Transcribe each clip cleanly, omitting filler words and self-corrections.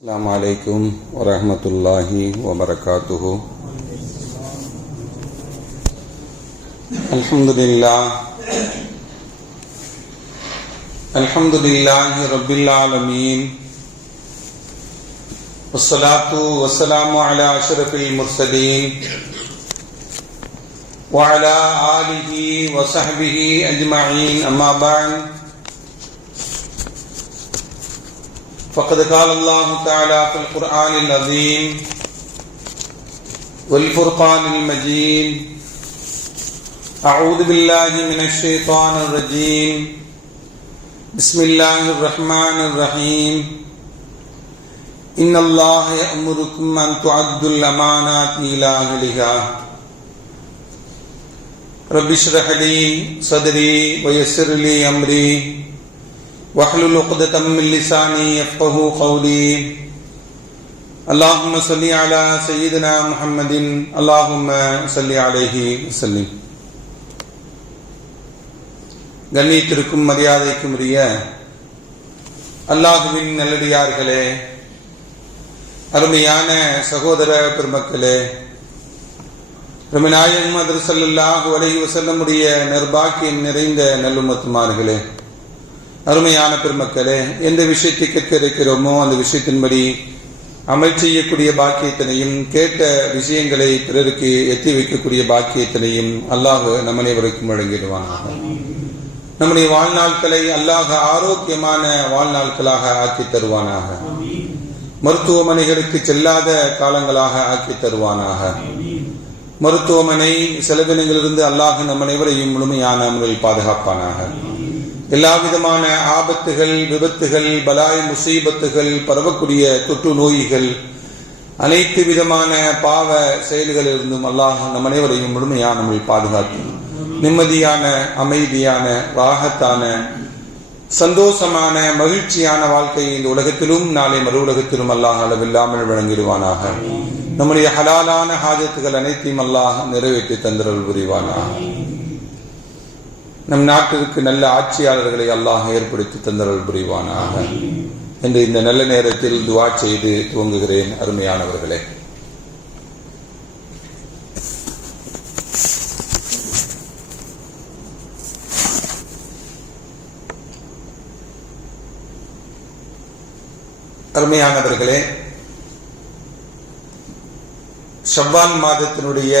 السلام عليكم ورحمة الله وبركاته. الحمد لله رب العالمين، والصلاة والسلام على أشرف المرسلين وعلى آله وصحبه أجمعين، أما بعد، فقد قال الله تعالى في القرآن العظيم والفرقان المجيد: أعوذ بالله من الشيطان الرجيم، بسم الله الرحمن الرحيم، إن الله يأمركم أن تؤدوا الأمانات إلى أهلها. رب اشرح لي صدري ويسر لي أمري واحلل عقدة من لساني يفقهوا قولي. اللهم صل على سيدنا محمد، اللهم صل عليه وسلم. கண்ணியத்திற்கும் மரியாதைக்கும் உரிய அல்லாஹ்வின் நல்லடியார்களே, அருமையான சகோதர பெருமக்களே, நாயகம் ஸல்லல்லாஹு அலைஹி வஸல்லம் உடைய நிர்பாக்கியம் நிறைந்த நல்லும்மத்துமார்களே, அருமையான பெருமக்களே, எந்த விஷயத்தை கேட்க இருக்கிறோமோ அந்த விஷயத்தின்படி அமல் செய்யக்கூடிய பாக்கியத்தினையும், கேட்ட விஷயங்களை பிறருக்கு எத்தி வைக்கக்கூடிய பாக்கியத்தினையும் அல்லாஹ் நம் அனைவருக்கும் வழங்கிடுவானாக. நம்முடைய வாழ்நாட்களை அல்லாஹ் ஆரோக்கியமான வாழ்நாட்களாக ஆக்கி தருவானாக. மருத்துவமனைகளுக்கு செல்லாத காலங்களாக ஆக்கி தருவானாக. மருத்துவமனை செலவினங்களிலிருந்து அல்லாஹ் நம் அனைவரையும் முழுமையான முறையில் பாதுகாப்பானாக. எல்லா விதமான ஆபத்துகள், விபத்துகள், பலாய் முசீபத்துகள், பரவக்கூடிய தொற்று நோய்கள், அனைத்து விதமான பாவ செயல்களிலிருந்தும் அல்லாஹ் நம் அனைவரையும் முழுமையான முறையில் பாதுகாத்து நிம்மதியான, அமைதியான, ராகத்தான, சந்தோஷமான, மகிழ்ச்சியான வாழ்க்கையை இந்த உலகத்திலும் நாளை மறு உலகத்திலும் அல்லாஹ் அளவில்லாமல் வழங்கிடுவானாக. நம்முடைய ஹலாலான ஹாஜத்துகள் அனைத்தையும் அல்லாஹ் நிறைவேற்றி தந்தரல் புரிவானாக. நம் நாட்டிற்கு நல்ல ஆட்சியாளர்களை அல்லாஹ் ஏற்படுத்தி தந்தரல் புரிவானாக என்று இந்த நல்ல நேரத்தில் துஆ செய்து துவங்குகிறேன். அருமையானவர்களே, ஷவ்வால் மாதத்தினுடைய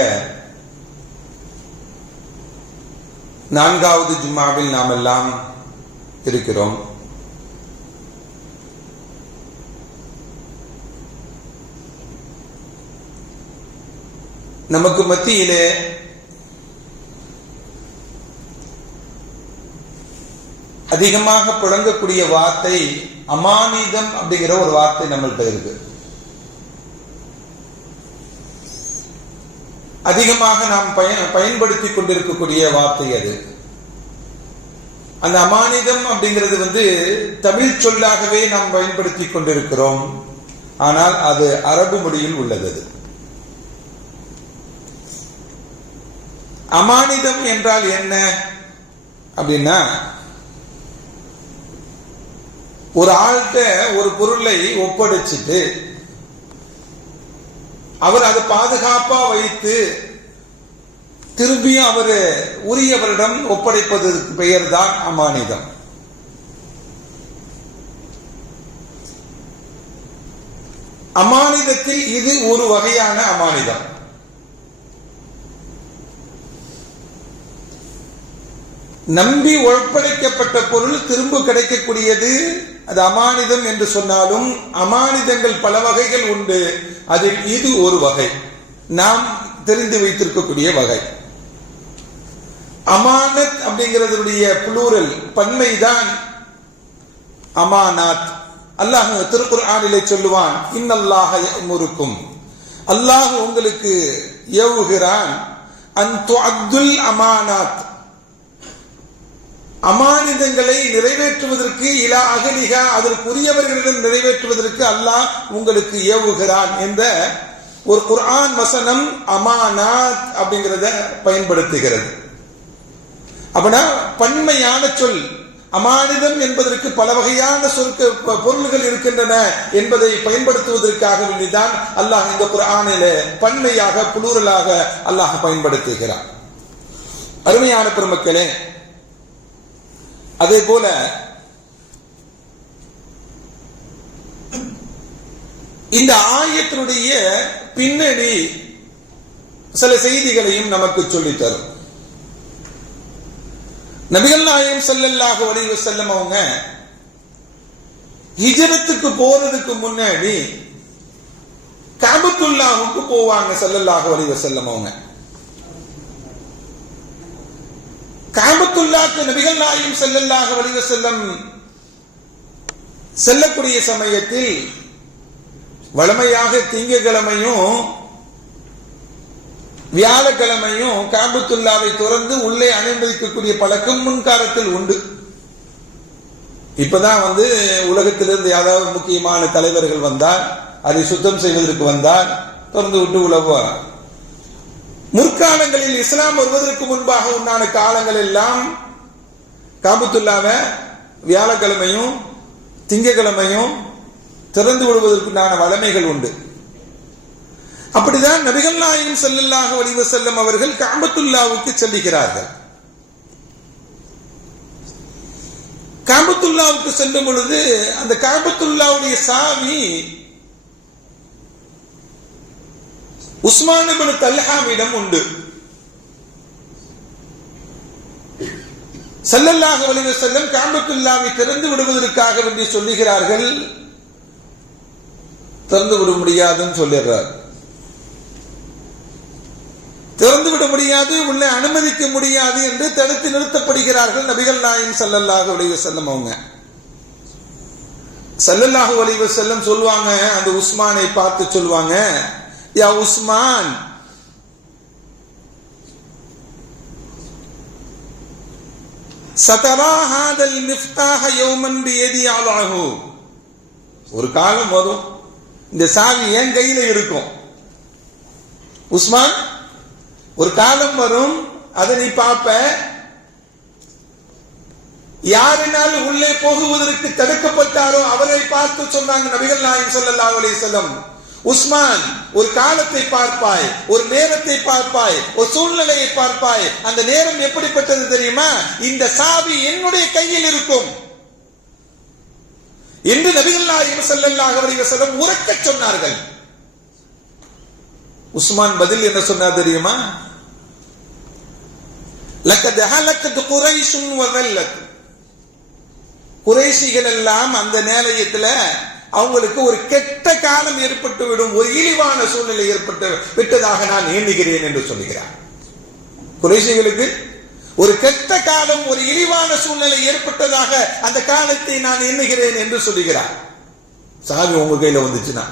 4வது ஜும்மாவில் நாம் எல்லாம் இருக்கிறோம். நமக்கு மத்தியிலே அதிகமாக புழங்கக்கூடிய வார்த்தை அமானிதம் அப்படிங்கிற ஒரு வார்த்தை நம்மள்கிட்ட இருக்கு. அதிகமாக நாம் பயன்படுத்தி கொண்டிருக்கக்கூடிய வார்த்தை அது. அந்த அமானிதம் அப்படிங்கிறது தமிழ் சொல்லாகவே நாம் பயன்படுத்தி கொண்டிருக்கிறோம். ஆனால் அது அரபு மொழியில் உள்ளது. அமானிதம் என்றால் என்ன அப்படின்னா, ஒரு ஆள்கிட்ட ஒரு பொருளை ஒப்படைச்சிட்டு அவர் அதை பாதுகாப்பா வைத்து திரும்பியும் அவர் உரியவரிடம் ஒப்படைப்பதற்கு பெயர் தான் அமானிதம். அமானிதத்தில் இது ஒரு வகையான அமானிதம். நம்பி ஒப்படைக்கப்பட்ட பொருள் திரும்ப கிடைக்கக்கூடியது அது அமானிதம் என்று சொன்னாலும், அமானிதங்கள் பல வகைகள் உண்டு. அதில் இது ஒரு வகை, நாம் தெரிந்து வைத்திருக்கக்கூடிய வகை. அமானத் அப்படிங்கிறதுடைய புளூரல் பன்மைதான் அமானாத். அல்லாஹ் திருக்குர்ஆனிலே சொல்லுவான், இன்னல்லாஹ யஅமுருக்கும், அல்லாஹ் உங்களுக்கு ஏவுகிறான், அன் துஅத்துல் அமானாத், அமானிதங்களை நிறைவேற்றுவதற்கு, இலா அகலிஹா, அதற்குரியவர்களிடம் நிறைவேற்றுவதற்கு அல்லாஹ் உங்களுக்கு ஏவுகிறான் என்ற ஒரு குர்ஆன் வசனம் அமானாத் அப்படிங்கிறத பயன்படுத்துகிறது. அப்படின்னா பன்மையான சொல். அமானிதம் என்பதற்கு பல வகையான பொருள்கள் இருக்கின்றன என்பதை பயன்படுத்துவதற்காக வேண்டிதான் அல்லாஹ் இந்த குர்ஆனிலே பன்மையாக புளூரலாக அல்லாஹ் பயன்படுத்துகிறார். அருமையான பெருமக்களே, அதே போல இந்த ஆயத்தினுடைய பின்னணி சில செய்திகளையும் நமக்கு சொல்லித் தரும். நபிகள் நாயகம் ஸல்லல்லாஹு அலைஹி வஸல்லம் அவங்க ஹிஜ்ரத்துக்கு போறதுக்கு முன்னாடி கஅபத்துல்லாஹுக்கு போவாங்க. ஸல்லல்லாஹு அலைஹி வஸல்லம் அவங்க கஅபத்துல்லாஹ்க்கு நபிகள் நாயகம் ஸல்லல்லாஹு அலைஹி வஸல்லம் செல்லக்கூடிய சமயத்தில் வழமையாக திங்கட்கிழமையும் வியாழக்கிழமையும் கஅபத்துல்லாவை திறந்து உள்ளே அனுமதிக்கக்கூடிய பழக்கம் முன்காலத்தில் உண்டு. இப்பதான் உலகத்திலிருந்து யாராவது முக்கியமான தலைவர்கள் வந்தால், அதை சுத்தம் செய்வதற்கு வந்தால் திறந்து விட்டு உலக. முற்காலங்களில் இஸ்லாம் வருவதற்கு முன்பாக உண்டான காலங்கள் எல்லாம் கஅபத்துல்லாவை வியாழக்கிழமையும் திங்கட்கிழமையும் திறந்து விடுவதற்குண்டான வழமைகள் உண்டு. அப்படிதான் நபிகள் நாயகம் ஸல்லல்லாஹு அலைஹி வஸல்லம் அவர்கள் கஅபத்துல்லாவுக்கு செல்லுகிறார்கள். கஅபத்துல்லாவுக்கு செல்லும் பொழுது அந்த கஅபத்துல்லாவுடைய சாவி உஸ்மான் இப்னு தல்ஹாவிடம் உண்டு. ஸல்லல்லாஹு அலைஹி வஸல்லம் கஅபத்துல்லாவை திறந்து விடுவதற்காக வேண்டி சொல்லுகிறார்கள். திறந்து விட முடியாதுன்னு சொல்லிடுறார். திறந்து விட முடியாது, உள்ளே அனுமதிக்க முடியாது என்று தடுத்து நிறுத்தப்படுகிறார்கள் நபிகள் நாயகம் ஸல்லல்லாஹு அலைஹி வஸல்லம் அவங்க. ஸல்லல்லாஹு அலைஹி வஸல்லம் சொல்வாங்க, அந்த உஸ்மானை பார்த்து சொல்வாங்க, யா உஸ்மான், சதரா ஹாதல் மிஃப்தாஹ யௌமன் பியதி அலஹு. ஒரு காலம் வரும் இந்த சாவி என் கையில இருக்கும் உஸ்மான், ஒரு காலம் வரும் அதை நீ பார்ப்ப. யாரினால் உள்ளே போகுவதற்கு தடுக்கப்பட்டாரோ அவரை பார்த்து சொன்னாங்க நபிகள் நாயகம் ஸல்லல்லாஹு அலைஹி வஸல்லம், உஸ்மான், ஒரு காலத்தை பார்ப்பாய், ஒரு நேரத்தை பார்ப்பாய், ஒரு சூழ்நிலையை பார்ப்பாய். அந்த நேரம் எப்படிப்பட்டது தெரியுமா? இந்த சாவி என்னுடைய கையில் இருக்கும் என்று நபிகள் நாயகம் ஸல்லல்லாஹு அலைஹி வஸல்லம் உரக்க சொன்னார்கள். உஸ்மான் பதில் என்ன சொன்னார் தெரியுமா? லக்கத் ஹலக்கத் குரைஷுன் வதல்லத். குறைஷிகள் எல்லாம் அந்த நேரத்தில் அவங்களுக்கு ஒரு கெட்ட காலம் ஏற்பட்டு விடும், ஒரு இழிவான சூழ்நிலை ஏற்பட்டு விட்டதாக நான் எண்ணுகிறேன் என்று சொல்லுகிறார். குறைஷிகளுக்கு ஒரு கெட்ட காலம், ஒரு இழிவான சூழ்நிலை ஏற்பட்டதாக அந்த காலத்தை நான் எண்ணுகிறேன் என்று சொல்லுகிறார். சாவி உங்க கையில வந்துச்சுன்னா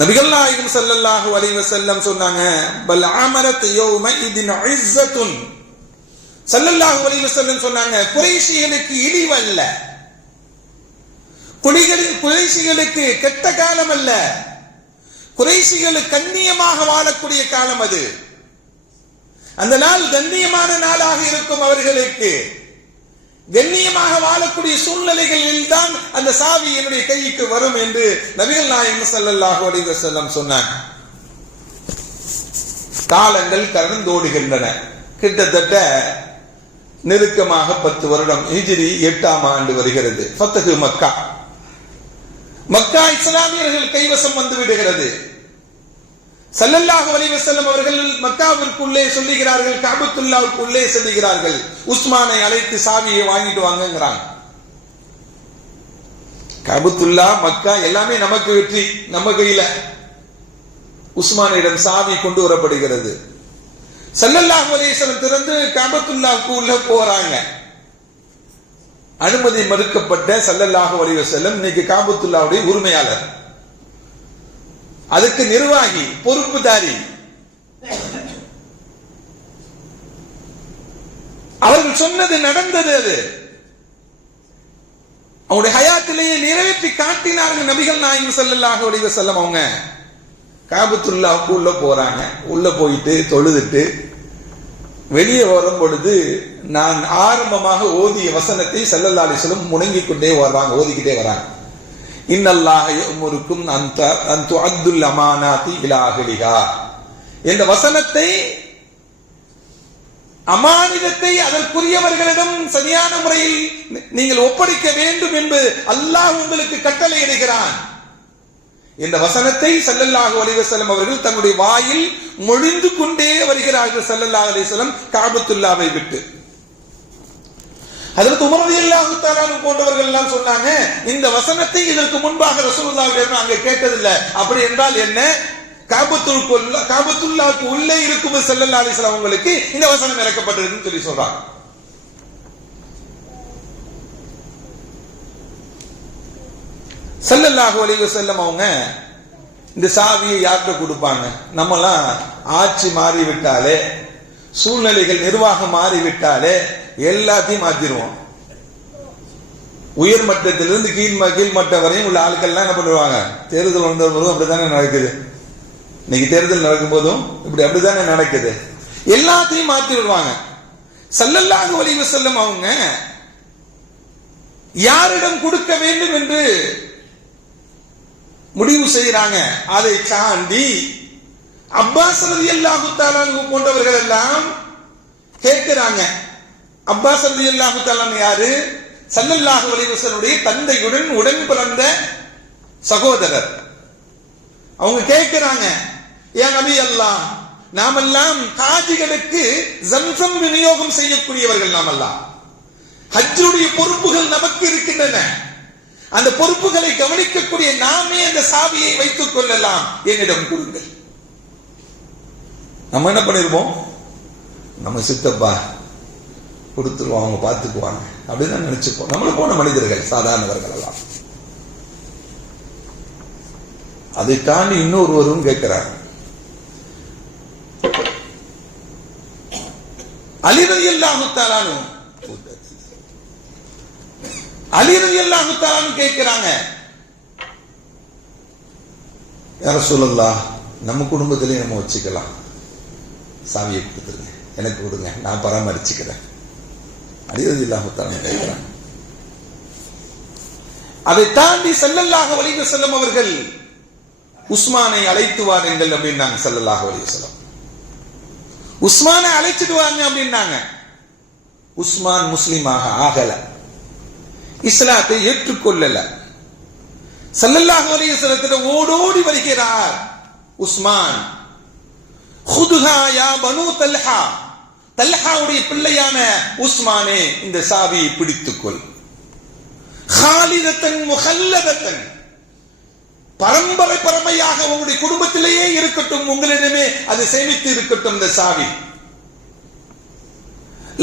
நபிகள் நாயகம் ஸல்லல்லாஹு அலைஹி வஸல்லம் சொன்னாங்க, பல் அமரத் யௌமஇதின் இஸ்ஸத்துன். ஸல்லல்லாஹு அலைஹி வஸல்லம் சொன்னாங்க, குறைஷிகளுக்கு இழிவல்ல, குறைஷிகளுக்கு கெட்ட காலம் அல்ல, குறைஷிகளுக்கு கண்ணியமாக வாழக்கூடிய காலம் அது. அந்த நாள் கண்ணியமான நாளாக இருக்கும். அவர்களுக்கு கண்ணியமாக வாழக்கூடிய சூழ்நிலைகளில் தான் அந்த சாவி என்னுடைய கைக்கு வரும் என்று நபிகள் நாயகம் ஸல்லல்லாஹு அலைஹி வஸல்லம் சொன்னாங்க. காலங்கள் கடந்தோடுகின்றன. கிட்டத்தட்ட நெருக்கமாக 10 வருடம், ஹிஜ்ரி 8ஆம் ஆண்டு வருகிறது. ஃபத்ஹு மக்கா, மக்கா இஸ்லாமியர்கள் கைவசம் வந்து விடுகிறது. ஸல்லல்லாஹு அலைஹி வஸல்லம் அவர்கள் மக்காவிற்குள்ளே சொல்லுகிறார்கள், கஅபத்துல்லாவுக்குள்ளே செல்லுகிறார்கள். உஸ்மானை அழைத்து சாவியை வாங்கிட்டு வாங்கங்கறாங்க. கஅபத்துல்லா, மக்கா எல்லாமே நமக்கு வெற்றி, நம்ம கையில. உஸ்மானிடம் சாவி கொண்டு வரப்படுகிறது. ஸல்லல்லாஹு அலைஹி வஸல்லம் திறந்து கஅபத்துல்லாவுக்கு உள்ள போறாங்க. அனுமதி மறுக்கப்பட்ட ஸல்லல்லாஹு அலைஹி வஸல்லம் இன்னைக்கு கஅபத்துல்லாவுடைய உரிமையாளர், அதுக்கு நிர்வாகி, பொறுப்புதாரி. அவர்கள் சொன்னது நடந்தது. அது அவருடைய ஹயாத்திலேயே நிறைவேற்றி காட்டினார்கள் நபிகள் நாயகம் ஸல்லல்லாஹு அலைஹி வஸல்லம். அவங்க கஅபத்துல்லாவுக்கு உள்ள போறாங்க. உள்ள போயிட்டு தொழுதுட்டு வெளியே வரும் பொழுது நான் ஆரம்பமாக ஓதிய வசனத்தை ஸல்லல்லாஹு அலைஹி வஸல்லம் முணங்கிக் கொண்டே வர்றாங்க, ஓதிக்கிட்டே வராங்க. இன்னல்லாஹ யஅமுருக்கும் அன் துஅத்துல் அமானாத்தி இலா அஹ்லிஹா. இந்த வசனத்தை, அமானிதத்தை அதற்குரியவர்களிடம் சரியான முறையில் நீங்கள் ஒப்படைக்க வேண்டும் என்று அல்லாஹ் உங்களுக்கு கட்டளை இடுகிறான். இந்த வசனத்தை ஸல்லல்லாஹு அலைஹி வஸல்லம் அவர்கள் தன்னுடைய வாயில் மொழிந்து கொண்டே வருகிறார்கள். ஸல்லல்லாஹு அலைஹி வஸல்லம் காபத்துல்லாவை விட்டு. ஹஜ்ரத் உமர் ரலியல்லாஹு தஆலா போன்றவர்கள் எல்லாம் சொன்னாங்க, இந்த வசனத்தை இதற்கு முன்பாக ரசூலுல்லாஹ் அங்கே கேட்டதில்லை. அப்படி என்றால் என்ன? காபத்துல்லாவுக்கு உள்ளே இருக்கும் ஸல்லல்லாஹு அலைஹி வஸல்லம் அவங்களுக்கு இந்த வசனம் இறக்கப்பட்டிருக்குன்னு சொல்லி சொல்றாங்க. ஸல்லல்லாஹு அலைஹி வஸல்லம் அவங்க இந்த சாவியை யார்கிட்ட கொடுப்பாங்க? நம்மலாம் ஆட்சி மாறிவிட்டாலே, சூழ்நிலைகள் நிர்வாகம் மாறிவிட்டாலே எல்லாத்தையும் மாத்திடுவோம். உயர் மட்டத்திலிருந்து கீழ்மட்டம் வரையும் உள்ள ஆட்கள்லாம் என்ன பண்ணுவாங்க? தேர்தல் வந்த போதும் அப்படித்தானே நடக்குது. இன்னைக்கு தேர்தல் நடக்கும் போதும் அப்படித்தானே நடக்குது. எல்லாத்தையும் மாத்தி விடுவாங்க. ஸல்லல்லாஹு அலைஹி வஸல்லம் அவங்க யாரிடம் கொடுக்க வேண்டும் என்று முடிவு செய்யறாங்க. அதை தாண்டி அப்பாஸ் ரலியல்லாஹு தஆலா போன்றவர்கள் எல்லாம் கேட்கிறாங்க. அப்பாஸ் ரலியல்லாஹு தஆலா யாரு? ஸல்லல்லாஹு அலைஹி வஸல்லம் தந்தையுடன் உடன் பிறந்த சகோதரர். அவங்க கேட்கிறாங்க, யா நபி அல்லாஹ், நாமெல்லாம் காஜிகளுக்கு ஜம்சம் விநியோகம் செய்யக்கூடியவர்கள். நாமெல்லாம் ஹஜ்ஜுடைய பொறுப்புகள் நமக்கு இருக்கின்றன. அந்த பொறுப்புகளை கவனிக்கக்கூடிய நாமே அந்த சாவியை வைத்துக் கொள்ளலாம், என்னிடம் கொடுங்கள். நம்ம என்ன பண்ணிருப்போம்? நம்ம சித்தப்பா கொடுத்துருவோம், அவங்க பார்த்துக்குவாங்க அப்படின்னு நினைச்சுப்போம். நம்மள போன மனிதர்கள், சாதாரணவர்கள் எல்லாம். அதை தாண்டி இன்னொருவரும் கேட்கிறார். அலி ரலியல்லாஹு தஆலா கேட்கிறாங்க, யா ரசூலல்லாஹ், நம்ம குடும்பத்திலே நம்ம வச்சுக்கலாம், சாவியை கொடுத்துருங்க, எனக்கு கொடுங்க, நான் பராமரிச்சுக்கிறேன். அலி ரலியல்லாஹு தஆலா கேட்கிறாங்க. அதை தாண்டி ஸல்லல்லாஹு அலைஹி வஸல்லம் அவர்கள் உஸ்மானை அழைத்து வாருங்கள் அப்படின்னாங்க. ஸல்லல்லாஹு அலைஹி வஸல்லம் உஸ்மானை அழைச்சிட்டு வாங்க அப்படின்னாங்க. உஸ்மான் முஸ்லிமாக ஆகல, இஸ்லாத்தை ஏற்றுக்கொள்ளல. ஸல்லல்லாஹு அலைஹி வஸல்லம் ஓடோடி வருகிறார் உஸ்மான். ஹுதுஹா யா பனு தல்ஹா, தல்ஹாவுடைய பிள்ளையான உஸ்மானே, இந்த சாவியை பிடித்துக்கொள். ஹாலிதத்தன் முஹல்லதத்தன், பரம்பரையாக உங்களுடைய குடும்பத்திலேயே இருக்கட்டும், உங்களிடமே அது சேமித்து இருக்கட்டும் இந்த சாவி.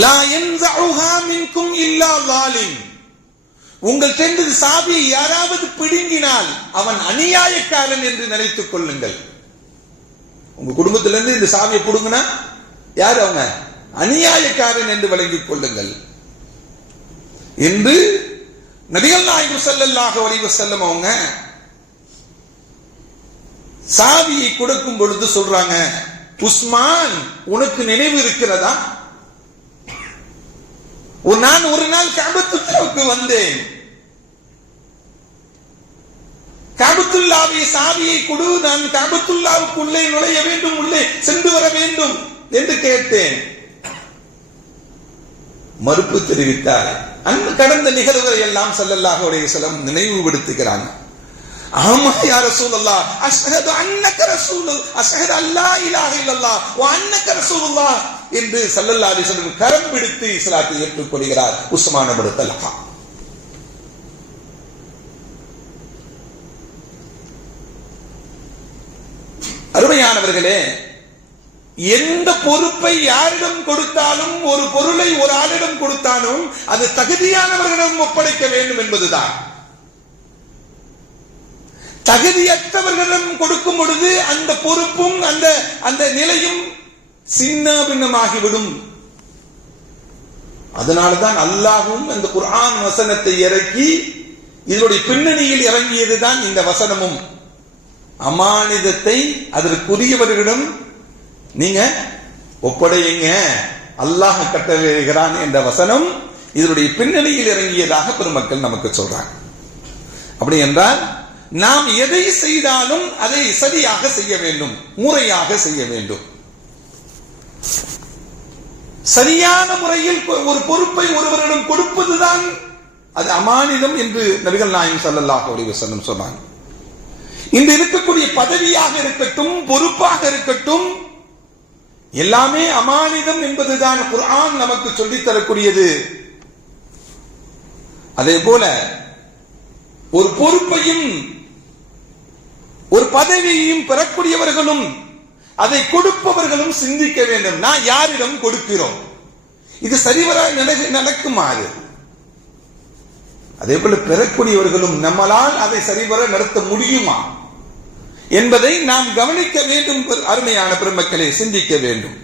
லா யன்ஸஉஹா மின்கும் இல்லா ஸாலிம், உங்கள் சென்று சாவியை யாராவது பிடுங்கினால் அவன் அநியாயக்காரன் என்று நினைத்துக் கொள்ளுங்கள். உங்க குடும்பத்திலிருந்து இந்த சாவியை பிடுங்கினா யார்? அவங்க அநியாயக்காரன் என்று விளங்கிக் கொள்ளுங்கள் என்று நபிகள் நாயகம் ஸல்லல்லாஹு அலைஹி வஸல்லம் அவங்க சாவியை கொடுக்கும் பொழுது சொல்றாங்க, உஸ்மான், உனக்கு நினைவு இருக்கிறதா? நான் ஒரு நாள் காபத்துல்லாவுக்கு வந்தேன், காபத்துல்லாவை சாவியை கொடு, நான் காபத்துல்லாவுக்கு உள்ளே நுழைய வேண்டும், உள்ளே சென்று வர வேண்டும் என்று கேட்டேன். மறுப்பு தெரிவித்தார். அன்று கடந்த நிகழ்வுகளை எல்லாம் ஸல்லல்லாஹு அலைஹி வஸல்லம் நினைவுபடுத்துகிறாங்க. ஆமா யா ரசூலல்லாஹ், அஷ்ஹது அன்னக ரசூலுல்லாஹ், அஷ்ஹது அல்லா இலாஹ இல்லல்லாஹ் வ அன்னக ரசூலுல்லாஹ் என்று ஸல்லல்லாஹு அலைஹி வஸல்லம் கரம் பிடித்து இஸ்லாத்தை ஏற்றுக்கொள்கிறார் உஸ்மான் இப்னு தல்ஹா. அருமையானவர்களே, எந்த பொறுப்பை யாரிடம் கொடுத்தாலும், ஒரு பொருளை ஒரு ஆளிடம் கொடுத்தாலும் அது தகுதியானவர்களிடம் ஒப்படைக்க வேண்டும் என்பதுதான். தகுதியற்றவர்களிடம் கொடுக்கும் பொழுது அந்த பொறுப்பும் அந்த நிலையும் சின்ன பின்னமாகிவிடும். அதனால்தான் அல்லாஹ்வும் அந்த குர்ஆன் வசனத்தை இறக்கி இதனுடைய பின்னணியில் இறங்கியதுதான் இந்த வசனமும். அமானிதத்தை அதற்குரியவர்களிடம் நீங்க ஒப்படையுங்க அல்லாஹ் கட்டளையிடுகிறான் என்ற வசனம் இதனுடைய பின்னணியில் இறங்கியதாக பெருமக்கள் நமக்கு சொல்றாங்க. அப்படி என்றால் நாம் எதை செய்தாலும் அதை சரியாக செய்ய வேண்டும், முறையாக செய்ய வேண்டும். சரியான முறையில் ஒரு பொறுப்பை ஒருவரிடம் கொடுப்பதுதான் அது அமானிதம் என்று நபிகள் நாயகம் ஸல்லல்லாஹு அலைஹி வஸல்லம் சொன்னாங்க. இந்த இருக்கக்கூடிய பதவியாக இருக்கட்டும், பொறுப்பாக இருக்கட்டும், எல்லாமே அமானிதம் என்பதுதான் குர்ஆன் நமக்கு சொல்லித் தரக்கூடியது. அதே போல ஒரு பொறுப்பையும் ஒரு பதவியையும் பெறக்கூடியவர்களும் அதை கொடுப்பவர்களும் சிந்திக்க வேண்டும். நான் யாரிடம் கொடுக்கிறோம், இது சரிவர நடக்குமாறு. அதே போல பெறக்கூடியவர்களும் நம்மளால் அதை சரிவர நடத்த முடியுமா என்பதை நாம் கவனிக்க வேண்டும். அருமையான பெருமக்களே, சிந்திக்க வேண்டும்.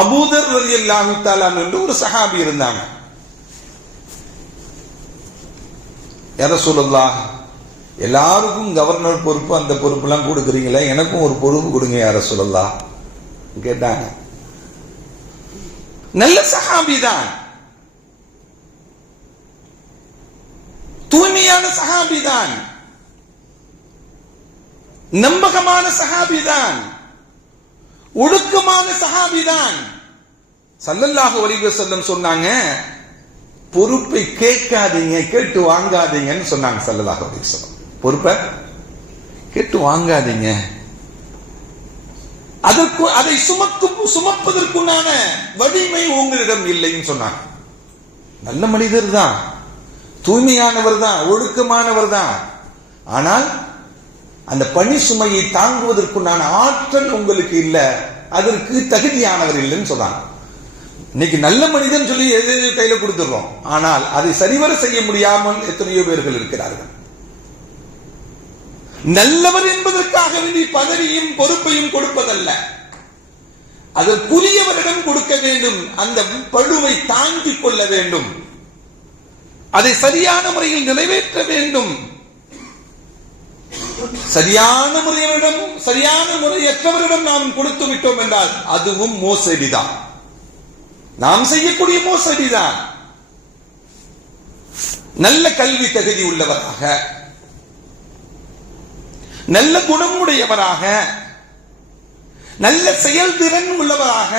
அபூதர் ரலியல்லாஹு தஆலா என்று ஒரு சஹாபி இருந்தாங்க. யா ரசூலுல்லாஹ், எல்லாருக்கும் கவர்னர் பொறுப்பு, அந்த பொறுப்பு எல்லாம் கொடுக்குறீங்களே, எனக்கும் ஒரு பொறுப்பு கொடுங்க யா ரசூலுல்லாஹ் கேட்டாங்க. நல்ல சஹாபி தான், தூய்மையான சஹாபி தான், நம்பகமான சஹாபி தான், ஒழுக்கமான சஹாபி தான். ஸல்லல்லாஹு அலைஹி வஸல்லம் சொன்னாங்க, பொறுப்பை கேட்காதீங்க, கேட்டு வாங்காதீங்கன்னு சொன்னாங்க ஸல்லல்லாஹு அலைஹி வஸல்லம். பொறுப்பை கேட்டு வாங்காதீங்க, அதற்கு அதை சுமப்பதற்குண்டான வலிமை உங்களிடம் இல்லைன்னு சொன்னாங்க. நல்ல மனிதர் தான், தூய்மையானவர் தான், ஒழுக்கமானவர் தான். ஆனால் அந்த பணி சுமையை தாங்குவதற்குண்டான ஆற்றல் உங்களுக்கு இல்ல, அதற்கு தகுதியானவர் இல்லைன்னு சொன்னாங்க. இன்னைக்கு நல்ல மனிதன் சொல்லி எது கையில கொடுத்துடுறோம், ஆனால் அதை சரிவர செய்ய முடியாமல் எத்தனையோ பேர்கள் இருக்கிறார்கள். நல்லவர் என்பதற்காக வேண்டி பதவியும் பொறுப்பையும் கொடுப்பதல்ல, அதற்குரியவரிடம் கொடுக்க வேண்டும், அந்த பழுவை தாங்கிக் கொள்ள வேண்டும், அதை சரியான முறையில் நிறைவேற்ற வேண்டும். சரியான முறையிடம், சரியான முறையற்றவரிடம் நாம் கொடுத்து விட்டோம் என்றால் அதுவும் மோசடிதான், நாம் செய்யக்கூடிய மோசடிதான். நல்ல கல்வி தகுதி உள்ளவராக, நல்ல குணமுடையவராக, நல்ல செயல்திறன் உள்ளவராக,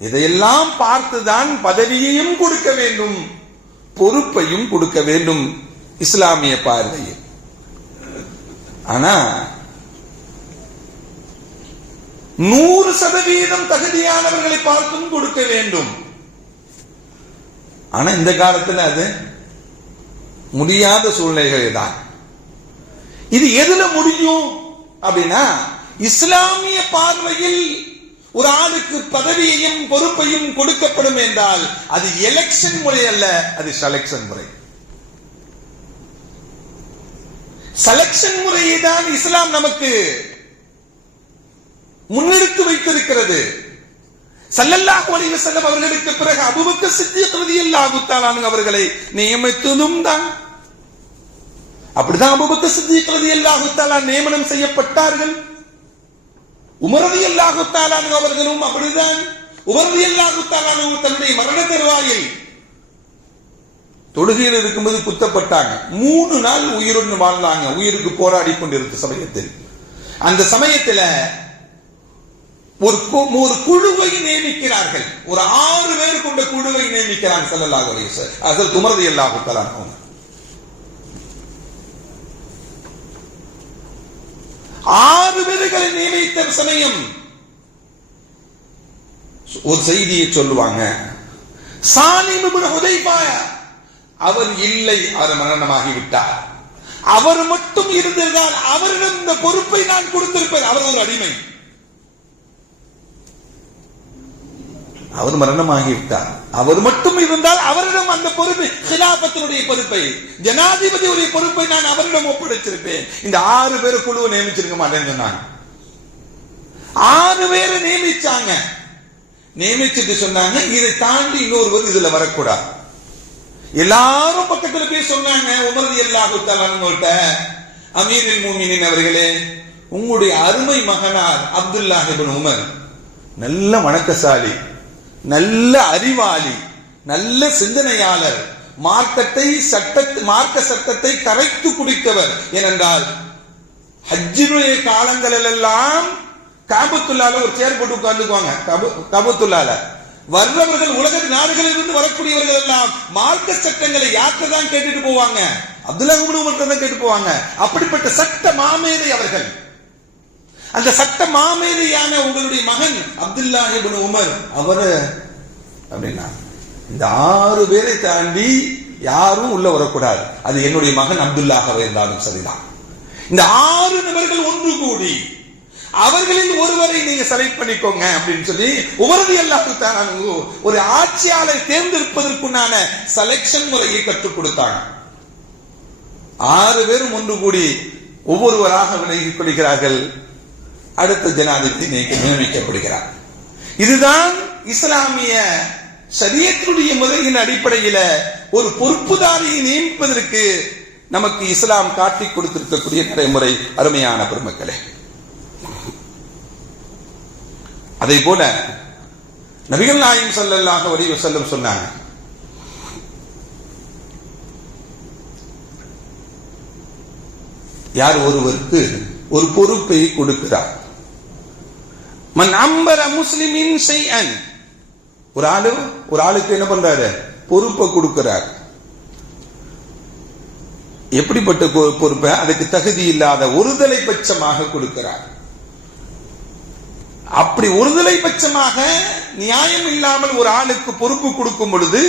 இதையெல்லாம் பார்த்துதான் பதவியையும் கொடுக்க வேண்டும், பொறுப்பையும் கொடுக்க வேண்டும் இஸ்லாமிய பார்வையில். ஆனா 100% தகுதியானவர்களை பார்த்தும் கொடுக்க வேண்டும். ஆனா இந்த காலத்தில் அது முடியாத சூழ்நிலைகள் தான். இது எதுல முடியும் அப்படின்னா, இஸ்லாமிய பார்வையில் ஒரு ஆளுக்கு பதவியையும் பொறுப்பையும் கொடுக்கப்படும் என்றால் அது எலெக்ஷன் முறை அல்ல, அது செலக்ஷன் முறை. செலக்ஷன் முறையை தான் இஸ்லாம் நமக்கு முன்னெடுத்து வைத்திருக்கிறது. ஸல்லல்லாஹு அலைஹி வஸல்லம் அவர்களுக்கு பிறகு அபூபக்கர் சித்திக் ரலியல்லாஹு தஆலா அவர்களை நியமித்ததும் தான் அப்படிதான். அபூபக்கர் சித்திக் ரலியல்லாஹு தஆலா நியமனம் செய்யப்பட்டார்கள். உமர் ரலியல்லாஹு தஆலா அவர்களும் அப்படிதான். உமர் ரலியல்லாஹு தஆலா தன்னுடைய மரண தருவாயில் தொழுகையில் இருக்கும்போது குத்தப்பட்டாங்க. 3 நாள் உயிருடன் வாழ்ந்தாங்க, உயிருக்கு போராடி கொண்டிருந்த சமயத்தில். அந்த சமயத்தில் ஒரு குழுவை நியமிக்கிறார்கள், ஒரு 6 பேர் கொண்ட குழுவை நியமிக்கிறாங்க ஸல்லல்லாஹு அலைஹி வஸல்லம். ஹஸரத் உமர் ரலியல்லாஹு தஆலா 6 பேர்களை நியமித்த சமயம் ஒரு செய்தியை சொல்லுவாங்க. சாலிம் இப்னு ஹுதைஃபா அவர் இல்லை, அவர் மரணமாகிவிட்டார். அவர் மட்டும் இருந்திருந்தால் அவரிடம் இந்த பொறுப்பை நான் கொடுத்திருப்பேன். அவர் ஒரு அடிமை, அவர் மரணமாகிவிட்டார். அவர் மட்டும் இருந்தால் அவரிடம் அந்த பொறுப்பை, கிலாபத்தினுடைய பொறுப்பை, ஜனாதிபதியுடைய பொறுப்பை நான் அவரிடம் ஒப்படைச்சிருப்பேன். இந்த 6 பேர் குழுவை நியமிச்சிருக்க மாட்டேன்னு சொன்னாங்க. 6 பேரை நியமிச்சாங்க. நியமிச்சுட்டு சொன்னாங்க, இதை தாண்டி இன்னொருவர் இதுல வரக்கூடாது. எல்லாரும் பக்கத்துல போய் சொன்னாங்க, உமர் ரலியல்லாஹு தஆலா அவங்கள்ட்ட, அமீருல் முஃமினீன் அவர்களே, உங்களுடைய அருமை மகனார் அப்துல்லாஹ் இப்னு உமர் நல்ல வணக்கசாலி, நல்ல அறிவாளி, நல்ல சிந்தனையாளர், மார்க்க சட்டத்தை கரைத்து குடித்தவர். ஏனென்றால் ஹஜ்ஜினுடைய காலங்களில் எல்லாம் காபத்துல்லால ஒரு சேர் போட்டு உட்கார்ந்துக்குவாங்க. காபத்துல்லால வர்றவர்கள் உலக நாடுகளில் இருந்து வரக்கூடியவர்கள் எல்லாம் மார்க்க சட்டங்களை யார்கிட்ட தான் கேட்டுட்டு போவாங்க? அப்துல்லாஹ் இப்னு உமர் தான் கேட்டு போவாங்க. அப்படிப்பட்ட சட்ட மாமேதை அவர்கள். அந்த சட்ட மாமேதையான உங்களுடைய மகன் அப்துல்லாஹ் இப்னு உமர் அவரு அப்படின்னா இந்த 6 பேரை தாண்டி யாரும் உள்ள வரக்கூடாது. அது என்னுடைய மகன் அப்துல்லாஹ் இருந்தாலும் சரிதான். இந்த 6 நபர்கள் ஒன்று கூடி அவர்களில் ஒருவரை நீங்க செலக்ட் பண்ணிக்கோங்க அப்படின்னு சொல்லி உமரது எல்லாத்துக்கும் ஒரு ஆட்சியாளரை தேர்ந்தெடுப்பதற்குண்டான செலக்ஷன் முறையை கற்றுக் கொடுத்தாங்க. 6 பேரும் ஒன்று கூடி ஒவ்வொருவராக விலகிக் கொள்கிறார்கள். அடுத்த ஜனாதிபதி நியமிக்கப்படுகிறார். இதுதான் இஸ்லாமிய ஷரியத்துடைய முறையின் அடிப்படையில் ஒரு பொறுப்புதாரியை நியமிப்பதற்கு நமக்கு இஸ்லாம் காட்டி கொடுத்திருக்கக்கூடிய நடைமுறை. அருமையான பெருமக்களே, அதே போல நபிகள் நாயகம் ஸல்லல்லாஹு அலைஹி வஸல்லம் சொன்னாங்க, யார் ஒருவருக்கு ஒரு பொறுப்பை கொடுக்கிறார், மன் அம்பர முஸ்லிமின் ஷைஅன், ஒரு ஆளுக்கு என்ன பண்றாரு? பொறுப்பை கொடுக்கிறார். எப்படிப்பட்ட பொறுப்பை? அதுக்கு தகுதி இல்லாத ஒருதலை பட்சமாக கொடுக்கிறார். அப்படி ஒருதலை பட்சமாக நியாயம் இல்லாமல் ஒரு ஆளுக்கு பொறுப்பு கொடுக்கும் பொழுது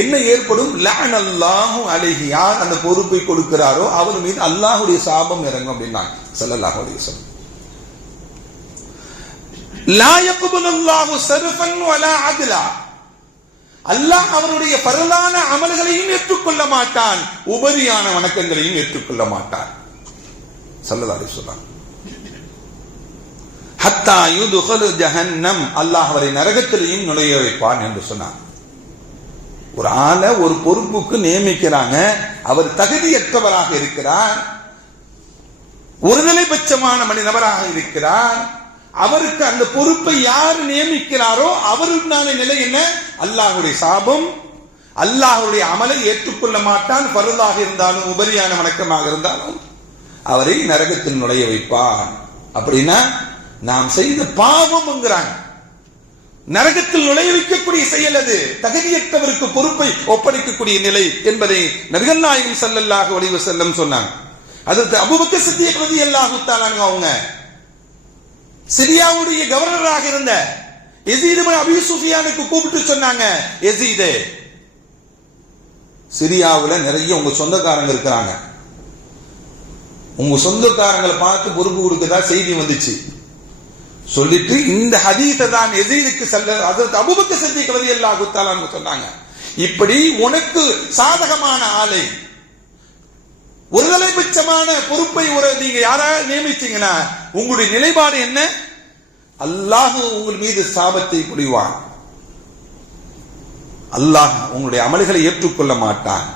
என்ன ஏற்படும்? லஅனல்லாஹு அலைஹி, யார் அந்த பொறுப்பை கொடுக்கிறாரோ அவர் மீது அல்லாஹ்வுடைய சாபம் இறங்கும் அப்படின்னாங்க ஸல்லல்லாஹு அலைஹி வஸல்லம். லா யக்புலுல்லாஹு ஸர்ஃபன் வலா அத்லா, அல்லாஹ் அவருடைய பரலான அமல்களையும் ஏற்றுக்கொள்ள மாட்டான், உபரியான வணக்கங்களையும் ஏற்றுக்கொள்ள மாட்டான் ஸல்லல்லாஹு அலைஹி வஸல்லம். ஹத்தா யுதுகலு ஜஹன்னம், அல்லாஹ் அவரை நரகத்திலேயும் நுழைய வைப்பான் என்று சொன்னார். ஒரு ஆளை ஒரு பொறுப்புக்கு நியமிக்கிறாங்க, அவர் தகுதியற்றவராக இருக்கிறார், ஒருதலை பட்சமான நபராக இருக்கிறார். அவருக்கு அந்த பொறுப்பை யார் நியமிக்கிறாரோ அவருக்கான நிலை என்ன? அல்லாஹ்வுடைய சாபம், அல்லாஹ்வுடைய அமலை ஏற்றுக்கொள்ள மாட்டான், பருளாக இருந்தாலும் உபரியான வணக்கமாக இருந்தாலும் அவரை நரகத்தில் நுழைய வைப்பான். அப்படின்னா நாம் செய்த பாவம் என்கிறாங்க. நரகத்தில் நுழைய வைக்கக்கூடிய செயல் அது. தகுதியற்றவருக்கு பொறுப்பை ஒப்படைக்கக்கூடிய நிலை என்பதை நபிகள் நாயகம் ஸல்லல்லாஹு அலைஹி வஸல்லம் சொன்னாங்க. ஹஜ்ரத் அபூபக்கர் சித்திக் ரலியல்லாஹு தஆலா அவங்க சிரியாவுடைய கவர்னராக இருந்த யஸீத் இப்னு அபீ சுஃபியானுக்கு கூப்பிட்டு சொன்னாங்க, யஸீதே, சிரியாவுல நிறைய உங்க சொந்தக்காரங்க இருக்கிறாங்க, உங்க சொந்தக்காரங்களை பார்த்து பொறுப்பு கொடுக்கறதா செய்தி வந்துச்சு. சொல்லிட்டு இந்த ஹதீஸை தான் யஸீதுக்கு ஹஜ்ரத் அபூபக்கர் சித்திக் ரலியல்லாஹு தஆலா சொன்னாங்க, இப்படி உனக்கு சாதகமான ஆளை, ஒருதலை பட்சமான பொறுப்பை நீங்க யாராவது நியமிச்சீங்கன்னா உங்களுடைய நிலைப்பாடு என்ன? அல்லாஹ் உங்கள் மீது சாபத்தை புரிவான், அல்லாஹ் உங்களுடைய அமல்களை ஏற்றுக்கொள்ள மாட்டான்,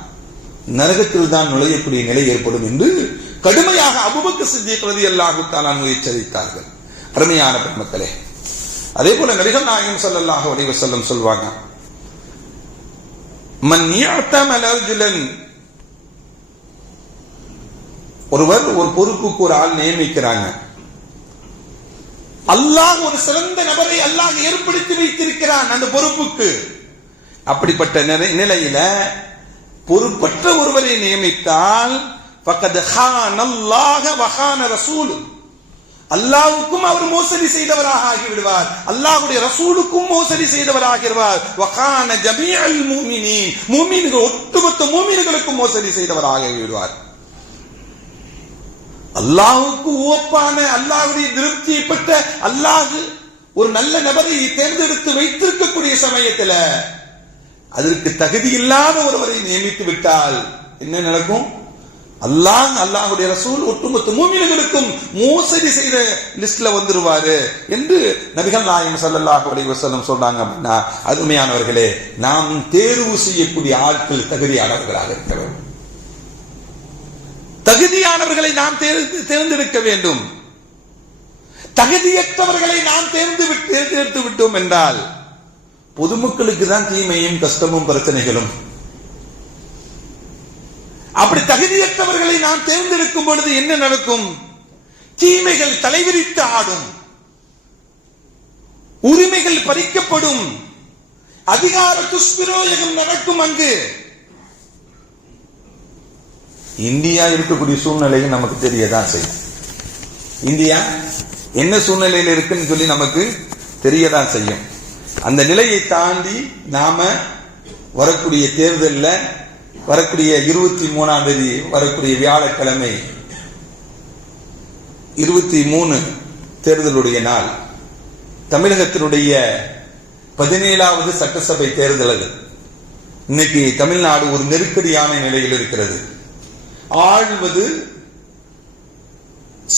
நரகத்தில் தான் நுழையக்கூடிய நிலை ஏற்படும் என்று கடுமையாக அபூபக்கர் சித்திக் ரலியல்லாஹு தஆலா எச்சரித்தார்கள். அருமையான பெருமக்களே, அதே போல நபிகள் நாயகம் ஸல்லல்லாஹு அலைஹி வஸல்லம் சொல்வாங்க, மன் யஅதமல ரஜுலன், ஒருவர் ஒரு பொறுப்புக்கு ஒரு ஆள் நியமிக்கிறாங்க, அல்லாஹ் ஒரு சிறந்த நபரை அல்லாஹ் ஏற்படுத்தி வைத்திருக்கிறான் அந்த பொறுப்புக்கு. அப்படிப்பட்ட நிலையில பொறுப்பற்ற ஒருவரை நியமித்தால் ஃபகத் ஹானல்லாஹ வ ஹான ரசூல், அல்லாஹ்வுக்கும் அவர் மோசடி செய்தவராக ஆகிவிடுவார், அல்லாஹ்வுடைய ரசூலுக்கும் மோசடி செய்தவராகிடுவார். வ ஹான ஜமீஅல் முஃமினீன், முஃமின்கள் ஒட்டுமொத்த முஃமின்களுக்கும் மோசடி செய்தவராக ஆகிவிடுவார். அல்லாஹ்வுக்கு உவப்பான, அல்லாஹ்வுடைய திருப்தியை பெற்ற, அல்லாஹ் ஒரு நல்ல நபரை தேர்ந்தெடுத்து வைத்திருக்கக்கூடிய சமயத்தில் அதற்கு தகுதி இல்லாத ஒருவரை நியமித்து விட்டால் என்ன நடக்கும்? அல்லாஹ், அல்லாஹ்வுடைய ரசூல் ஒட்டுமொத்த முஃமின்களுக்கும் மோசடி செய்த லிஸ்ட்ல வந்துருவாரு என்று நபிகள் நாயகம் ஸல்லல்லாஹு அலைஹி வஸல்லம் சொல்றாங்க. அப்படின்னா அருமையானவர்களே, நாம் தேர்வு செய்யக்கூடிய ஆட்கள் தகுதியானவர்களாக இருக்க வேண்டும், தகுதியானவர்களை நாம் தேர்ந்தெடுக்க வேண்டும். தகுதியற்றவர்களை நாம் தேர்ந்தெடுத்து விட்டோம் என்றால் பொதுமக்களுக்கு தான் தீமையும் கஷ்டமும் பிரச்சனைகளும். அப்படி தகுதியற்றவர்களை நாம் தேர்ந்தெடுக்கும் பொழுது என்ன நடக்கும்? தீமைகள் தலைவிரித்து ஆடும், உரிமைகள் பறிக்கப்படும், அதிகார துஷ்பிரயோகம் நடக்கும். அங்கு இந்தியா இருக்கக்கூடிய சூழ்நிலையை நமக்கு தெரியதான் செய்யும். இந்தியா என்ன சூழ்நிலையில் இருக்குன்னு சொல்லி நமக்கு தெரியதான் செய்யும். அந்த நிலையை தாண்டி நாம வரக்கூடிய தேர்தலில் வரக்கூடிய 23ஆம் தேதி வரக்கூடிய வியாழக்கிழமை 23 தேர்தலுடைய நாள், தமிழகத்தினுடைய 17வது சட்டசபை தேர்தல். இன்னைக்கு தமிழ்நாடு ஒரு நெருக்கடியான நிலையில் இருக்கிறது. ஆழ்வது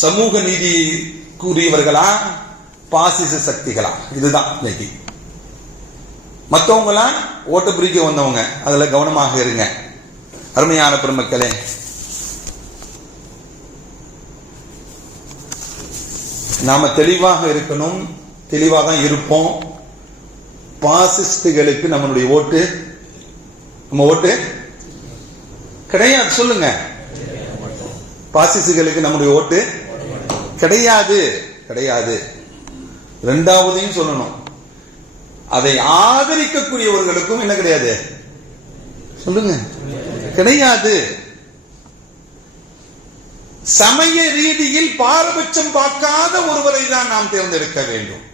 சமூக நீதி கூறியவர்களா பாசிச சக்திகளா? இதுதான் இன்னைக்கு. மற்றவங்களா ஓட்ட பிரிக்க வந்தவங்க, அதுல கவனமாக இருங்க அருமையான பெருமக்களே. நாம தெளிவாக இருக்கணும், தெளிவாக தான் இருப்போம். பாசிஸ்டுகளுக்கு நம்மளுடைய ஓட்டு, நம்ம ஓட்டு கிடையாது. சொல்லுங்க, பாசிஸ்டுகளுக்கு நம்முடைய ஓட்டு கிடையாது, கிடையாது. இரண்டாவதையும் சொல்லணும், அதை ஆதரிக்கக்கூடியவர்களுக்கும் என்ன கிடையாது? சொல்லுங்க, கிடையாது. சமய ரீதியில் பாரபட்சம் பார்க்காத ஒருவரை தான் நாம் தேர்ந்தெடுக்க வேண்டும்.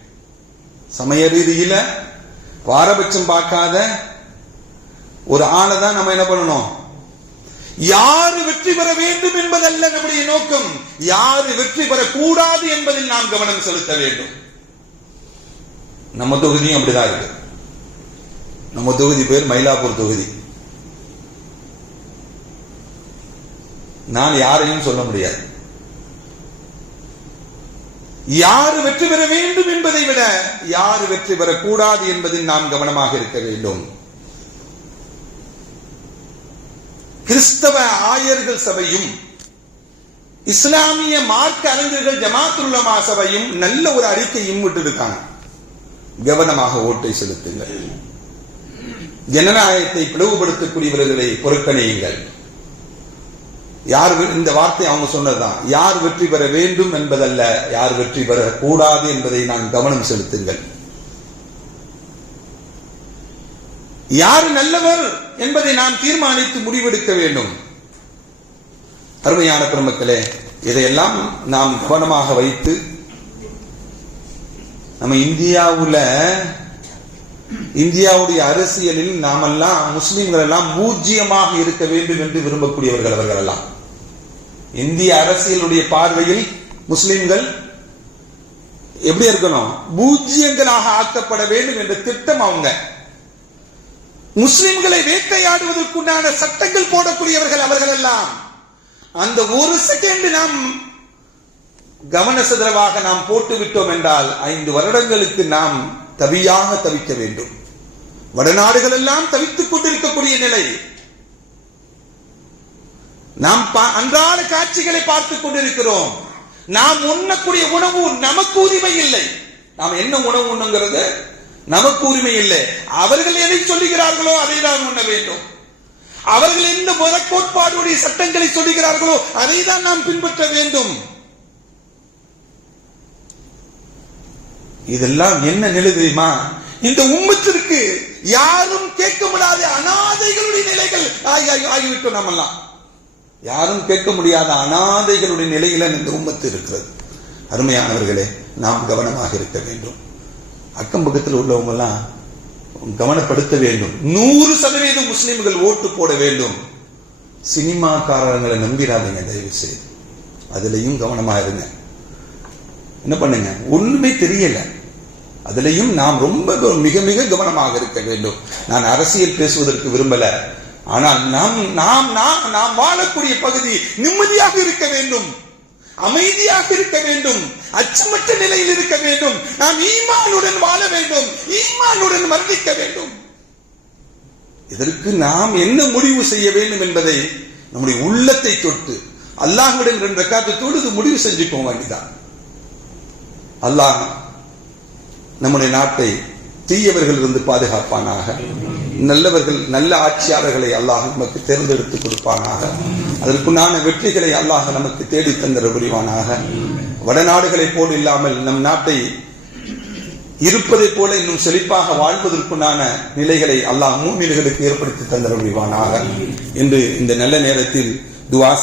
சமய ரீதியில பாரபட்சம் பார்க்காத ஒரு ஆளை தான் நம்ம என்ன பண்ணணும். யாரு வெற்றி பெற வேண்டும் என்பதல்ல நம்முடைய நோக்கம், யாரு வெற்றி பெறக்கூடாது என்பதில் நாம் கவனம் செலுத்த வேண்டும். நம்ம தொகுதியும் அப்படிதான் இருக்கு. நம்ம தொகுதி பேர் மயிலாப்பூர் தொகுதி. நான் யாரையும் சொல்ல முடியாது. யாரு வெற்றி பெற வேண்டும் என்பதை விட யாரு வெற்றி பெறக்கூடாது என்பதில் நாம் கவனமாக இருக்க வேண்டும். கிறிஸ்தவ ஆயர்கள் சபையும் இஸ்லாமிய மார்க்க அறிஞர்கள் ஜமாத்துல் உலமா சபையும் நல்ல ஒரு அறிக்கையும் விட்டிருக்காங்க. கவனமாக ஓட்டை செலுத்துங்கள், ஜனநாயகத்தை பிளவுபடுத்தக்கூடியவர்களை புறக்கணியுங்கள். யார் இந்த வார்த்தை அவங்க சொன்னதுதான். யார் வெற்றி பெற வேண்டும் என்பதல்ல, யார் வெற்றி பெறக்கூடாது என்பதை நான் கவனம் செலுத்துங்கள். யார் நல்லவர் என்பதை நாம் தீர்மானித்து முடிவெடுக்க வேண்டும். அருமையான பெருமக்களே, இதையெல்லாம் நாம் கவனமாக வைத்து நம்ம இந்தியாவுடைய அரசியலில் நாமெல்லாம் முஸ்லிம்கள் எல்லாம் பூஜ்ஜியமாக இருக்க வேண்டும் என்று விரும்பக்கூடியவர்கள் அவர்கள் எல்லாம். இந்திய அரசியலுடைய பார்வையில் முஸ்லிம்கள் எப்படி இருக்கணும்? பூஜ்ஜியங்களாக ஆக்கப்பட வேண்டும் என்ற திட்டம் அவங்க. முஸ்லிம்களை வேட்டையாடுவதற்குண்டான சட்டங்கள் போடக்கூடியவர்கள் அவர்கள் எல்லாம். அந்த ஒரு செகண்ட் நாம் கவனசிதறவாக நாம் போட்டு விட்டோம் என்றால் 5 வருடங்களுக்கு நாம் தவியாக தவிக்க வேண்டும். வடநாடுகள் எல்லாம் தவித்துக் கொண்டிருக்கக்கூடிய நிலை. நாம் அன்றாட காட்சிகளை பார்த்துக் கொண்டிருக்கிறோம். நாம் உண்ணக்கூடிய உணவு நமக்கு உரிமை இல்லை. நாம் என்ன உணவு உண்ணுங்கிறது நமக்கு உரிமை இல்லை. அவர்கள் எதை சொல்லுகிறார்களோ அதை தான் உண்ண வேண்டும். அவர்கள் எந்த மத கோட்பாடுடைய சட்டங்களை சொல்லுகிறார்களோ அதை தான் நாம் பின்பற்ற வேண்டும். இதெல்லாம் என்ன நிலை தெரியுமா? இந்த உம்மத்திற்கு யாரும் கேட்க முடியாத அனாதைகளுடைய நிலைகள் ஆகிவிட்டோம். நம்மெல்லாம் யாரும் கேட்க முடியாத அனாதைகளுடைய நிலையில இந்த உம்மத்து இருக்கிறது. அருமையானவர்களே, நாம் கவனமாக இருக்க வேண்டும். அக்கம் பக்கத்தில் உள்ளவங்க எல்லாம் கவனப்படுத்த வேண்டும். 100% முஸ்லிம்கள் ஓட்டு போட வேண்டும். சினிமாக்காரர்களை நம்பிடாதீங்க தயவு செய்து. அதுலயும் கவனமா இருங்க. என்ன பண்ணுங்க, ஒண்ணுமே தெரியல, அதுலயும் நாம் ரொம்ப மிக மிக கவனமாக இருக்க வேண்டும். நான் அரசியல் பேசுவதற்கு விரும்பல, ஆனால் நாம் வாழக்கூடிய பகுதி நிம்மதியாக இருக்க வேண்டும், அமைதியாக இருக்க வேண்டும், அச்சமற்ற நிலையில் இருக்க வேண்டும். நாம் ஈமானுடன் வாழ வேண்டும், ஈமானுடன் மரணிக்க வேண்டும். இதற்கு நாம் என்ன முடிவு செய்ய வேண்டும் என்பதை நம்முடைய உள்ளத்தை தொட்டு அல்லாஹ்வுடன் 2 ரக்காத்து தொழுது முடிவு செஞ்சுக்கோங்க. வேண்டிதான் அல்லாஹ் நம்முடைய நாட்டை தீயவர்களிலிருந்து பாதுகாப்பானாக. நல்லவர்கள், நல்ல ஆட்சியாளர்களை அல்லாஹ் நமக்கு தேர்ந்தெடுத்து கொடுப்பானாக. அதற்குண்டான வெற்றிகளை அல்லாஹ் நமக்கு தேடி தந்திர புரிவானாக. வடநாடுகளைப் போல் இல்லாமல் நம் நாட்டை இருப்பதைப் போல இன்னும் செழிப்பாக வாழ்வதற்குண்டான நிலைகளை அல்லாஹ் மூமின்களுக்கு ஏற்படுத்தி தந்திர புரிவானாக என்று இந்த நல்ல நேரத்தில் துஆ